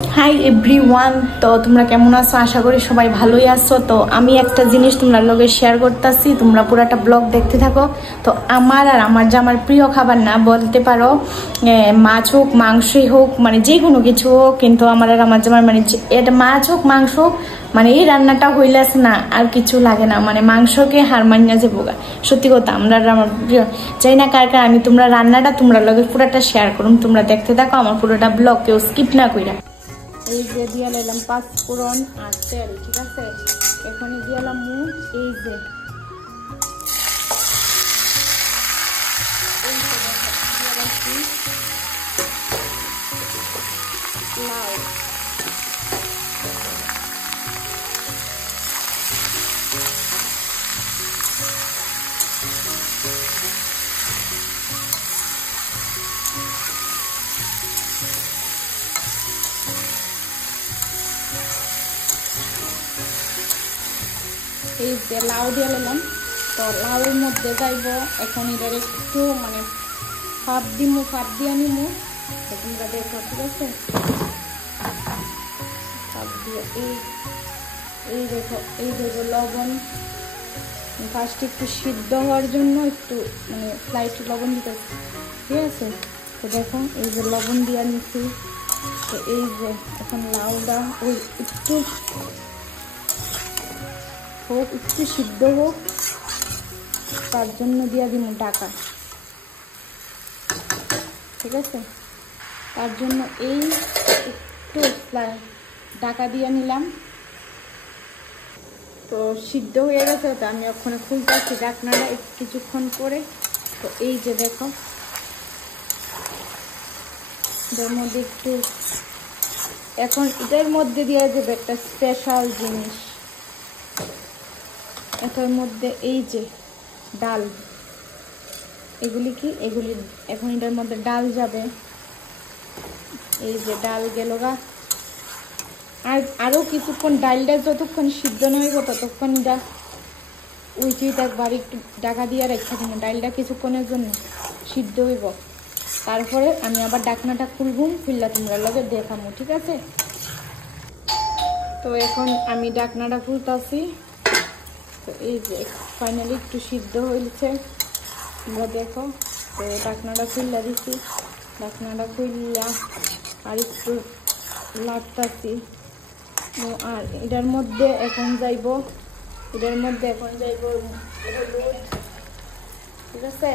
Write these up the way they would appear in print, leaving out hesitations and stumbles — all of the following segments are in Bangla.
হাই এভরিওয়ান, তো তোমরা কেমন আছো? আশা করি সবাই ভালোই আছো। তো আমি একটা জিনিস তোমরা লগে শেয়ার করতেছি, তোমরা পুরাটা ব্লগ দেখতে থাকো। তো আমার আর আমার জামার প্রিয় খাবার না বলতে পারো, মাছ হোক মাংসই হোক, মানে যে কোনো কিছু হোক, কিন্তু আমার আর আমার জামার মানে এটা মাছ হোক মাংস হোক, মানে এই রান্নাটা হইলাস না আর কিছু লাগে না, মানে মাংসকে হার মানিয়া যে বোগা। সত্যি কথা, আমরা আমার প্রিয় চাই না কার কার, আমি তোমরা রান্নাটা তোমরা লগে পুরাটা শেয়ার করুন। তোমরা দেখতে থাকো আমার পুরোটা ব্লগ, কেউ স্কিপ না কইরা। এই যে দিয়ে নিলাম পাঁচফোড়ন আর তেল, ঠিক আছে। এখন দিয়ে নিলাম মুগ, এই যে লাউ, এই যে লাউ দিয়ে নিলাম। তো লাউর মধ্যে যাইব এখন এটার একটু মানে ফাপ দিয়ে নিমু। তো তোমরা দেখো, ঠিক আছে। ফাপ দিয়ে এই দেখো, এই দেবো লবণ। ফার্স্ট একটু সিদ্ধ হওয়ার জন্য একটু মানে স্লাইট লবণ দিতে, ঠিক আছে। তো দেখো এই যে লবণ দিয়ে নিচ্ছি। তো এই যে এখন লাউটা ওই একটু হোক, একটু সিদ্ধ হোক, তার জন্য দিয়ে দিব ঢাকা, ঠিক আছে। তার জন্য এই একটু ঢাকা দিয়ে নিলাম। তো সিদ্ধ হয়ে গেছে, তো আমি ওখানে খুলতেছি ঢাকনাটা কিছুক্ষণ করে। তো এই যে দেখো, এটার মধ্যে একটু এখন এটার মধ্যে দিয়ে যাবে একটা স্পেশাল জিনিস। এটার মধ্যে এই যে ডাল, এগুলি কি, এগুলি এখন এটার মধ্যে ডাল যাবে। এই যে ডাল গেল গা, আর আরো কিছুক্ষণ ডালটা যতক্ষণ সিদ্ধ না হইব ততক্ষণ এটা উইচি একবার একটু ঢাকা দিয়ে রেখে দিব, ডালটা কিছুক্ষণের জন্য সিদ্ধ হইব। তারপরে আমি আবার ঢাকনাটা খুলবো, খুললা তোমরা লগে দেখাবো, ঠিক আছে। তো এখন আমি ঢাকনাটা খুলতেছি। তো এই যে ফাইনালি একটু সিদ্ধ হয়েছে, তোমরা দেখো। তো ঢাকনাটা খুললা দিচ্ছি, ঢাকনাটা খুললা আর একটু লাগতাছি। আর এটার মধ্যে এখন যাইব হলুদ, ঠিক আছে।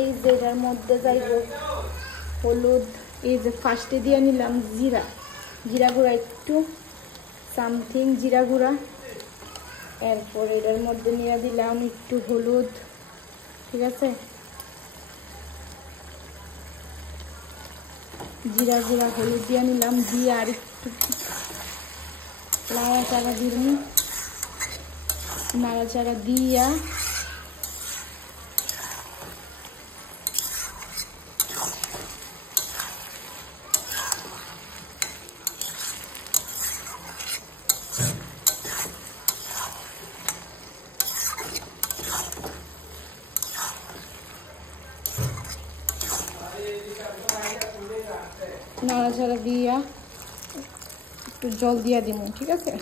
এই যে এটার মধ্যে যাইব হলুদ, এই যে ফার্স্টে দিয়ে নিলাম জিরা গুঁড়া, একটু সামথিং জিরা গুঁড়া। এরপর এটার মধ্যে নিয়ে দিলাম একটু হলুদ, ঠিক আছে। জিরা গুঁড়া হলুদ দিয়ে নিলাম, দিয়ে আর একটু নাড়াচাড়া দিলাম, নাড়াচাড়া দিয়া একটু জল দিয়া দিব, ঠিক আছে।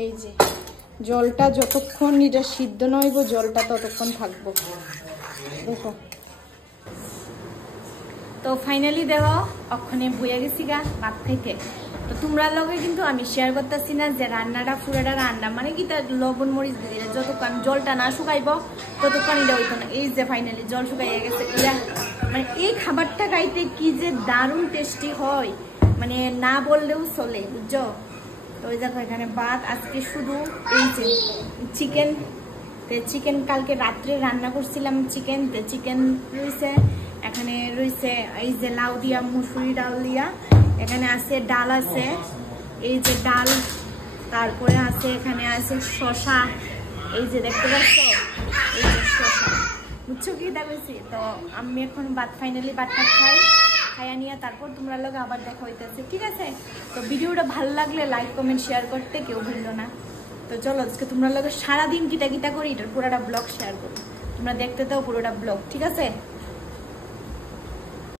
এই যে জলটা যতক্ষণ এটা সিদ্ধ না হইব, জলটা ততক্ষণ থাকবো, দেখো। তো ফাইনালি দেখো ওখানে বইয়া গেছি গা ভাত থেকে। তো তোমরা লগে কিন্তু আমি শেয়ার করতেছি না যে রান্নাটা পুরোটা রান্না মানে কি, তার লবণ মরিচ দিয়ে দিলে যতক্ষণ জলটা না শুকাইব ততক্ষণ এটা হইতো না। এই যে ফাইনালি জল শুকাইয়া গেছে, মানে এই খাবারটা খাইতে কি যে দারুণ টেস্টি হয়, মানে না বললেও চলে, বুঝছো। তো ওই দেখো এখানে ভাত, আজকে শুধু এই যে চিকেন কালকে রাত্রে রান্না করছিলাম চিকেন, চিকেন রয়েছে এখানে, রয়েছে এই যে লাউ দিয়া মুসুরি ডাল দিয়া, এখানে আছে ডাল, আছে এই যে ডাল, তারপরে আছে এখানে আছে শসা, এই যে দেখতে পাচ্ছ, এই যে শসা, বুঝছো কি দেখেছি। তো আমি এখন ফাইনালি ভাতটা খাইয়া নিয়ে তারপর তোমরা লোক আবার দেখা হইতেছে, ঠিক আছে। তো ভিডিওটা ভালো লাগলে লাইক কমেন্ট শেয়ার করতে কেউ ভুললো না। তো চলো আজকে তোমরা লোক সারাদিন কিটা করি এটার পুরোটা ব্লগ শেয়ার করি, তোমরা দেখতে দাও পুরোটা ব্লগ, ঠিক আছে।